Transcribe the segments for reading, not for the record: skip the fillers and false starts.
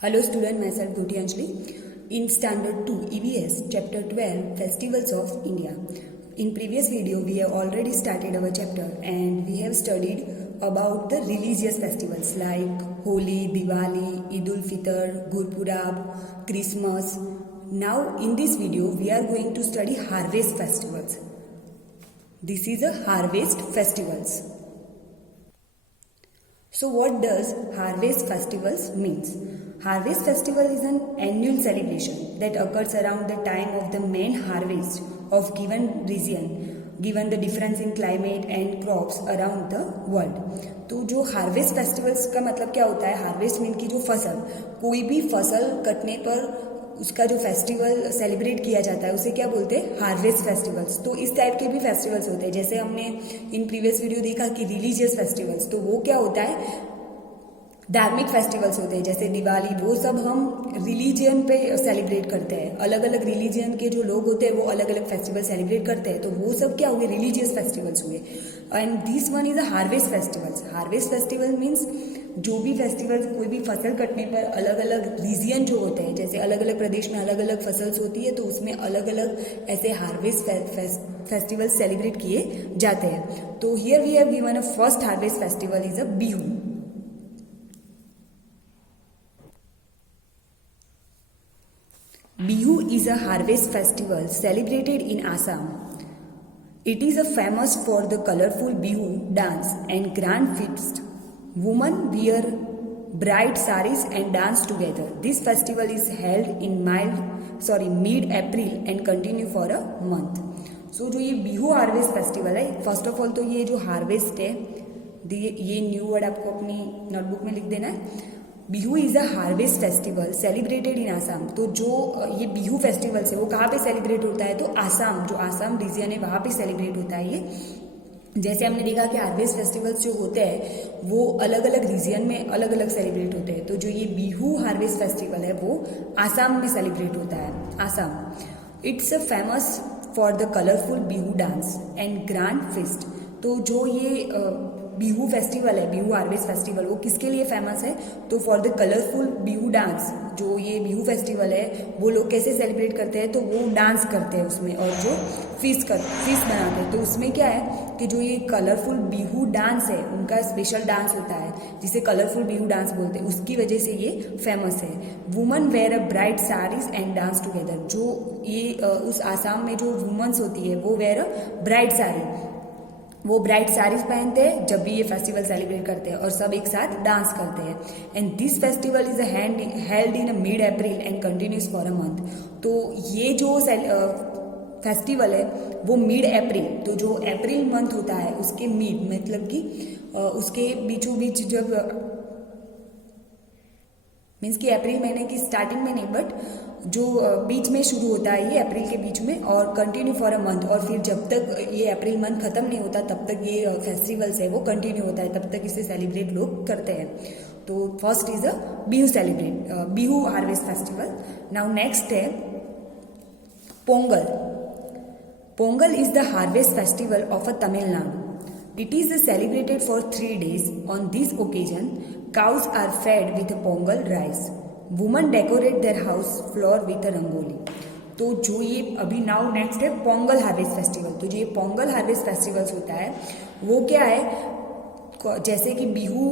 Hello student, myself Dhoti Anjali. In Standard 2 EVS Chapter 12 Festivals of India. In previous video we have already started our chapter and we have studied about the religious festivals like Holi, Diwali, Eid ul Fitr, Gurpurab, Christmas. Now in this video we are going to study harvest festivals. This is a harvest festivals. So what does harvest festivals means? Harvest festival is an annual celebration that occurs around the time of the main harvest of given region, given the difference in climate and crops around the world. तो जो harvest festivals का मतलब क्या होता है? Harvest mean की जो फसल, कोई भी फसल कटने पर उसका जो फेस्टिवल सेलिब्रेट किया जाता है उसे क्या बोलते हैं? Harvest festivals. तो इस टाइप के भी फेस्टिवल्स होते हैं. जैसे हमने इन प्रीवियस वीडियो देखा कि रिलीजियस फेस्टिवल्स, तो वो क्या होता है? धार्मिक फेस्टिवल्स होते हैं जैसे दिवाली, वो सब हम रिलीजियन पे सेलिब्रेट करते हैं. अलग अलग रिलीजियन के जो लोग होते हैं वो अलग अलग फेस्टिवल सेलिब्रेट करते हैं, तो वो सब क्या हुए? रिलीजियस फेस्टिवल्स हुए. And this one is a harvest festivals. Harvest festival means जो भी फेस्टिवल्स, कोई भी फसल कटने पर अलग अलग रीजियन जो होते हैं, जैसे अलग अलग प्रदेश में अलग अलग फसल्स होती है, तो उसमें अलग अलग ऐसे हार्वेस्ट फेस्टिवल सेलिब्रेट किए जाते हैं. तो here we have given a first harvest festival is a Bihu. Bihu is a harvest festival celebrated in Assam. It is famous for the colorful Bihu dance and grand feast. Women wear bright saris and dance together. This festival is held in mid-April and continue for a month. So जो ये Bihu harvest festival है, first of all तो ये जो harvest है, ये new word आपको अपनी नोटबुक में लिख देना है. Bihu is a harvest festival celebrated in Assam. तो जो ये बिहू फेस्टिवल्स है वो कहाँ पे सेलिब्रेट होता है? तो आसाम, जो आसाम रीजन है वहाँ पे सेलिब्रेट होता है ये. जैसे हमने देखा कि हार्वेस्ट फेस्टिवल्स जो होते हैं वो अलग अलग रीजन में अलग अलग सेलिब्रेट होते हैं. तो जो ये बिहू हार्वेस्ट फेस्टिवल है वो आसाम में सेलिब्रेट होता है. Assam, it's a famous for the colourful Bihu dance and grand fest. तो जो ये बिहू फेस्टिवल है, बिहू हार्वेस्ट फेस्टिवल, वो किसके लिए फेमस है? तो for the colourful Bihu dance. जो ये बिहू फेस्टिवल है वो लोग कैसे सेलिब्रेट करते हैं? तो वो डांस करते हैं उसमें, और जो फीस्ट बनाते हैं. तो उसमें क्या है कि जो ये कलरफुल बिहू डांस है उनका स्पेशल डांस होता है जिसे कलरफुल बिहू डांस बोलते हैं, उसकी वजह से ये फेमस है. Woman wear a bright saris and dance together. जो ये उस आसाम में जो वुमेन्स होती है वो वेयर अ ब्राइट साड़ी, वो ब्राइट साड़ीज पहनते हैं जब भी ये फेस्टिवल सेलिब्रेट करते हैं और सब एक साथ डांस करते हैं. And this festival is held in mid April and continues for a month. तो ये जो फेस्टिवल है वो मिड अप्रैल, तो जो अप्रैल मंथ होता है उसके मिड मतलब कि उसके बीचों बीच, जब मीन्स कि अप्रैल महीने की स्टार्टिंग में नहीं, बट जो बीच में शुरू होता है ये अप्रैल के बीच में, और कंटिन्यू फॉर अ मंथ. और फिर जब तक ये अप्रैल मंथ खत्म नहीं होता तब तक ये फेस्टिवल्स है वो कंटिन्यू होता है, तब तक इसे सेलिब्रेट लोग करते हैं. तो first is a Bihu harvest festival. Now next है Pongal. Pongal is the harvest festival of a Tamil Nadu. It is celebrated for 3 days. On this occasion, cows are fed with pongal rice. Women decorate their house floor with a rangoli. तो जो ये अभी now next है Pongal harvest festival. तो जो ये Pongal harvest festivals होता है वो क्या है? जैसे कि बिहू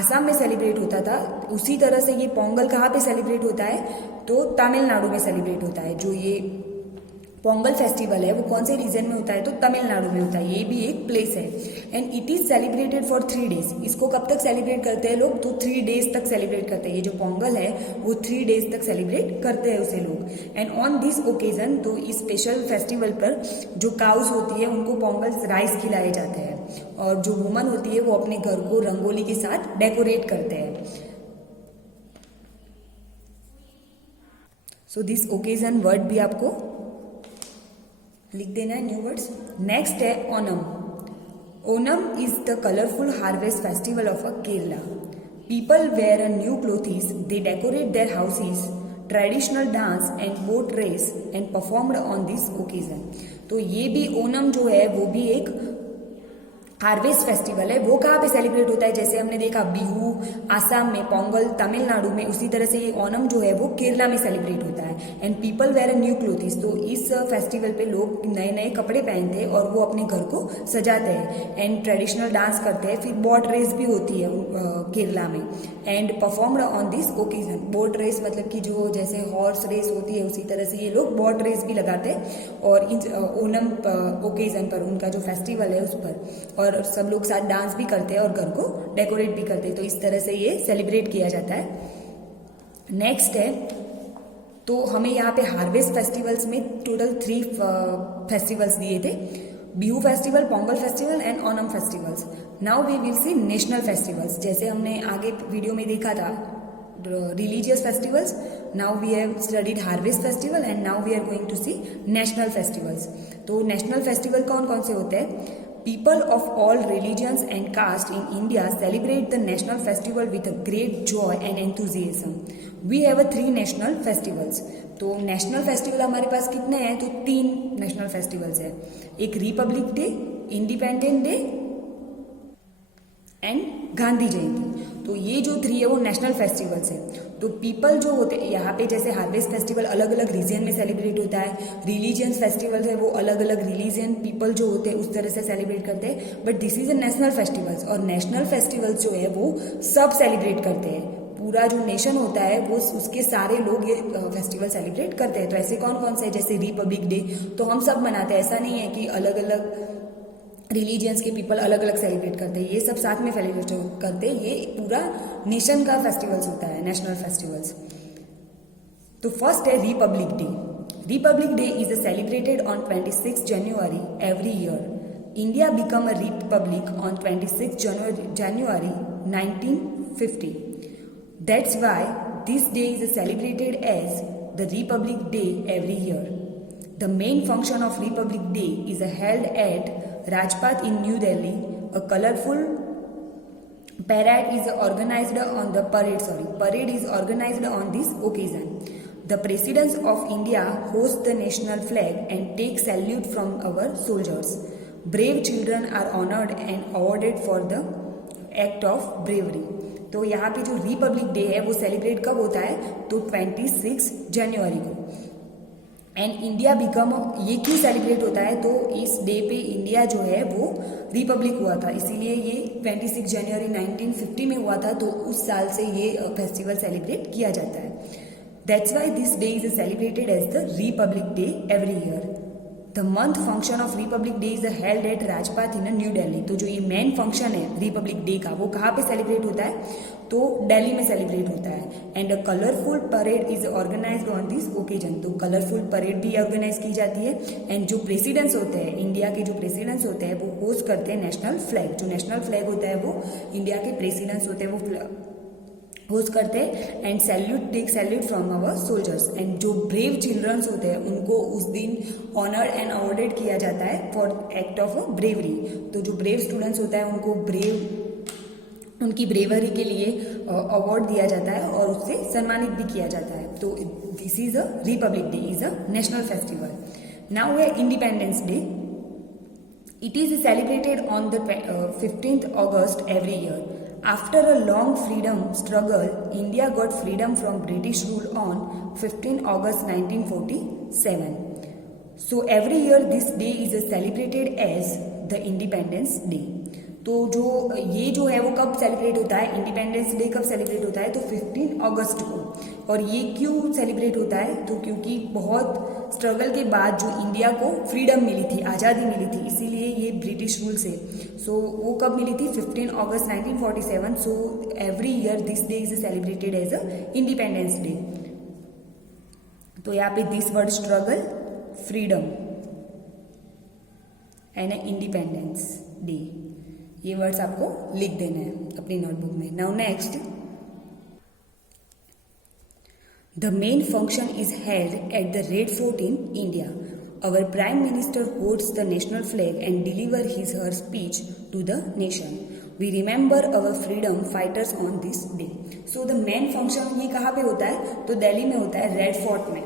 आसाम में सेलिब्रेट होता था, उसी तरह से ये पोंगल कहाँ पे सेलिब्रेट होता है? तो तमिलनाडु में सेलिब्रेट होता है. जो ये पोंगल फेस्टिवल है वो कौन से रीजन में होता है? तो तमिलनाडु में होता है. ये भी एक प्लेस है. And it is celebrated for 3 days. इसको कब तक सेलिब्रेट करते हैं लोग? तो 3 डेज तक सेलिब्रेट करते हैं. ये जो पोंगल है वो 3 डेज तक सेलिब्रेट करते हैं उसे लोग. एंड ऑन दिस ओकेजन, तो इस स्पेशल फेस्टिवल पर जो काउस होती है उनको पोंगल राइस खिलाए जाते हैं, और जो वुमन होती है वो अपने घर को रंगोली के साथ डेकोरेट करते हैं. सो दिस ओकेजन वर्ड भी आपको लिख देना है, न्यू वर्ड्स. नेक्स्ट है Onam. Onam is the colourful harvest festival of a Kerala. People wear a new clothes, they decorate their houses, traditional dance and boat race and performed on this occasion. तो ये भी ओनम जो है वो भी एक हार्वेस्ट फेस्टिवल है वो कहाँ पे सेलिब्रेट होता है, जैसे हमने देखा बिहू आसाम में, पोंगल तमिलनाडु में, उसी तरह से ये ओनम जो है वो केरला में सेलिब्रेट होता है। And people wear new clothes, तो इस फेस्टिवल पे लोग नए नए कपड़े पहनते हैं और वो अपने घर को सजाते हैं एंड ट्रेडिशनल डांस करते हैं। फिर बोट रेस भी होती है केरला में and performed on this occasion. Boat race मतलब कि जो जैसे हॉर्स रेस होती है उसी तरह से ये लोग बोट रेस भी लगाते हैं और ओनम ओकेजन पर, उनका जो फेस्टिवल है उस पर, और सब लोग साथ डांस भी करते हैं और घर को डेकोरेट भी करते हैं। तो इस तरह से ये सेलिब्रेट किया जाता है। नेक्स्ट है, तो हमें यहाँ पे हार्वेस्ट फेस्टिवल्स में टोटल 3 फेस्टिवल्स दिए थे, Bihu festival, Pongal festival and Onam festivals. Now we will see national festivals. जैसे हमने आगे वीडियो में देखा था religious festivals, now we have studied harvest festival and now we are going to see national festivals. तो नेशनल फेस्टिवल कौन कौन से होते हैं? People of all religions and caste in India celebrate the national festival with a great joy and enthusiasm. We have 3 national festivals. तो national festival हमारे पास कितने हैं? तो 3 नेशनल फेस्टिवल्स हैं। एक republic day, independent day and Gandhi Jayanti. तो ये जो 3 है वो नेशनल फेस्टिवल्स है। तो पीपल जो होते हैं यहाँ पे, जैसे हार्वेस्ट फेस्टिवल अलग अलग रीजन में सेलिब्रेट होता है, रिलीजियंस फेस्टिवल है वो अलग अलग रिलीजन पीपल जो होते हैं उस तरह से सेलिब्रेट करते हैं। But this is a national festivals, और नेशनल फेस्टिवल्स जो है वो सब सेलिब्रेट करते हैं। पूरा जो नेशन होता है वो उसके सारे लोग ये फेस्टिवल सेलिब्रेट करते हैं। तो ऐसे कौन कौन से, जैसे रिपब्लिक डे तो हम सब मनाते हैं, ऐसा नहीं है कि अलग अलग रिलीजियंस के पीपल अलग अलग सेलिब्रेट करते हैं, ये सब साथ में सेलिब्रेट करते हैं। ये पूरा नेशन का फेस्टिवल्स होता है, नेशनल फेस्टिवल्स। तो फर्स्ट है republic day. Republic day is celebrated on 26 January every year. India become a republic on 26 January 1950. That's why this day is celebrated as the Republic Day every year. The main function of Republic Day is held at Rajpath in New Delhi. A colorful parade is organized on this occasion. The President of India hosts the national flag and takes salute from our soldiers. Brave children are honored and awarded for the act of bravery. तो यहाँ पे जो Republic day है वो celebrate कब होता है? तो 26 जनवरी को। एंड इंडिया बिकम, ये क्यों सेलिब्रेट होता है? तो इस डे पे इंडिया जो है वो रिपब्लिक हुआ था, इसीलिए ये 26 जनवरी 1950 में हुआ था। तो उस साल से ये फेस्टिवल सेलिब्रेट किया जाता है। That's why this day is celebrated as the republic day every year. The month function of republic day is held at Rajpath in New Delhi. तो जो ये मेन फंक्शन है रिपब्लिक डे का वो कहाँ पे सेलिब्रेट होता है? तो दिल्ली में सेलिब्रेट होता है। And a colourful parade is organised on this occasion. तो कलरफुल परेड भी ऑर्गेनाइज की जाती है। एंड जो प्रेसिडेंट्स होते हैं, इंडिया के जो प्रेसिडेंट्स होते हैं वो होस्ट करते हैं नेशनल फ्लैग। जो नेशनल फ्लैग होता है वो इंडिया के प्रेसिडेंट्स होते हैं वो होस्ट करते हैं। And take salute from our soldiers. And जो ब्रेव चिल्ड्रंस होते हैं उनको उस दिन ऑनर्ड एंड अवॉर्डेड किया जाता है फॉर एक्ट ऑफ ब्रेवरी। तो जो ब्रेव स्टूडेंट्स होता है उनको उनकी ब्रेवरी के लिए अवार्ड दिया जाता है और उससे सम्मानित भी किया जाता है। तो this is a republic day, is a national festival. Now है independence day. It is celebrated on the 15th August every year. After a long freedom struggle, India got freedom from British rule on 15 August 1947. So every year this day is celebrated as the Independence Day. तो जो ये जो है वो कब celebrate होता है? Independence day कब सेलिब्रेट होता है? तो 15 अगस्त को। और ये क्यों सेलिब्रेट होता है? तो क्योंकि बहुत स्ट्रगल के बाद जो इंडिया को फ्रीडम मिली थी, आज़ादी मिली थी, इसीलिए ये ब्रिटिश रूल से। सो वो कब मिली थी? 15 अगस्त 1947। So every year this day is celebrated as a independence day. तो यहाँ पे this word struggle, freedom and independence day, ये वर्ड्स आपको लिख देना है अपनी नोटबुक में। Now next, the main function is held at the Red Fort in India. Our Prime Minister holds the national flag and delivers his/her speech to the nation. We remember our freedom fighters on this day. So the main function ये कहाँ पे होता है, तो दिल्ली में होता है, red fort में।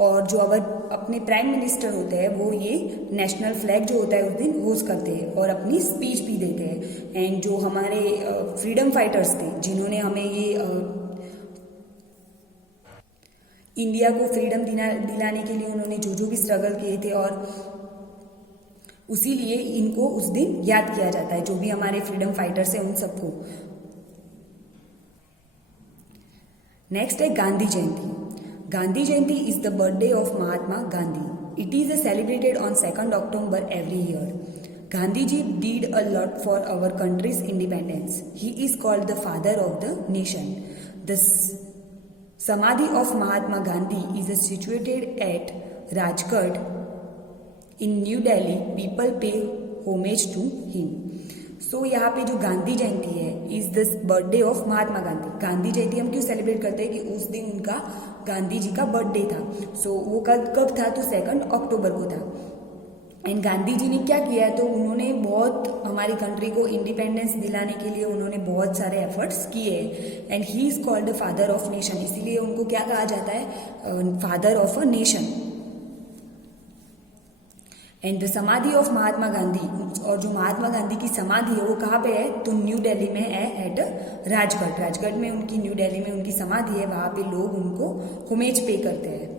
और जो अपने प्राइम मिनिस्टर होते हैं वो ये नेशनल फ्लैग जो होता है उस दिन होस्ट करते हैं और अपनी स्पीच भी देते हैं। एंड जो हमारे फ्रीडम फाइटर्स थे जिन्होंने हमें ये इंडिया को फ्रीडम दिलाने के लिए उन्होंने जो भी स्ट्रगल किए थे, और उसी लिए इनको उस दिन याद किया जाता है, जो भी हमारे फ्रीडम फाइटर्स हैं उन सबको। नेक्स्ट है Gandhi Jayanti. Gandhi Jayanti is the birthday of Mahatma Gandhi. It is celebrated on 2 October every year. Gandhi ji did a lot for our country's independence. He is called the father of the nation. The Samadhi of Mahatma Gandhi is situated at Rajghat in New Delhi. People pay homage to him. सो यहाँ पे जो गांधी जयंती है is the birthday of Mahatma Gandhi. Gandhi जयंती हम क्यों celebrate करते हैं कि उस दिन उनका गांधी जी का बर्थडे था। सो वो कब था, तो 2 October को था। एंड गांधी जी ने क्या किया है, तो उन्होंने बहुत हमारी कंट्री को इंडिपेंडेंस दिलाने के लिए उन्होंने बहुत सारे एफर्ट्स किए। And he is called the father of nation, इसीलिए उनको क्या कहा जाता है, father of a nation. And the समाधि ऑफ महात्मा गांधी, और जो महात्मा गांधी की समाधि है वो कहाँ पे है, तो न्यू दिल्ली में है, एट राजघाट। राजघाट में उनकी, न्यू दिल्ली में उनकी समाधि है, वहां पे लोग उनको होमेज पे करते हैं।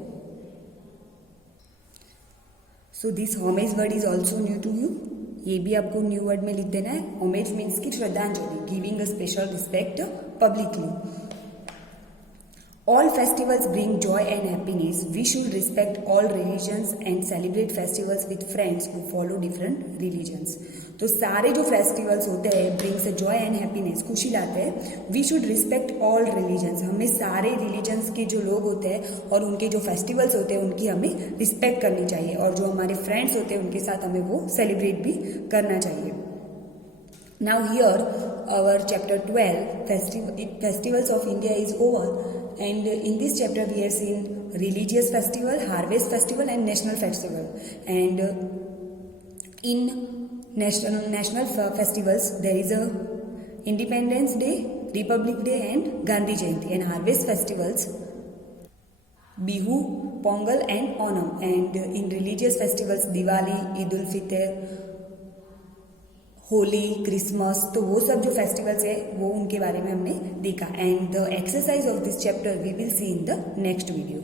So this homage word is also new to you, ये भी आपको न्यू वर्ड में लिख देना है। होमेज मीन्स की श्रद्धांजलि, giving a special respect publicly. All festivals bring joy and happiness. We should respect all religions and celebrate festivals with friends who follow different religions. तो सारे जो फेस्टिवल्स होते हैं brings a joy and happiness, खुशी लाते हैं। We should respect all religions. हमें सारे religions के जो लोग होते हैं और उनके जो फेस्टिवल्स होते हैं उनकी हमें रिस्पेक्ट करनी चाहिए, और जो हमारे फ्रेंड्स होते हैं उनके साथ हमें वो सेलिब्रेट भी करना चाहिए। Now here our chapter 12 festivals of India is over, and in this chapter we have seen religious festival, harvest festival and national festival. And in national festivals there is a Independence Day, Republic Day and Gandhi Jayanti. And harvest festivals Bihu, Pongal and Onam. And in religious festivals Diwali, Eid ul Fitr, Holi, Christmas, तो वो सब जो festivals है वो उनके बारे में हमने देखा। And the exercise of this chapter we will see in the next video.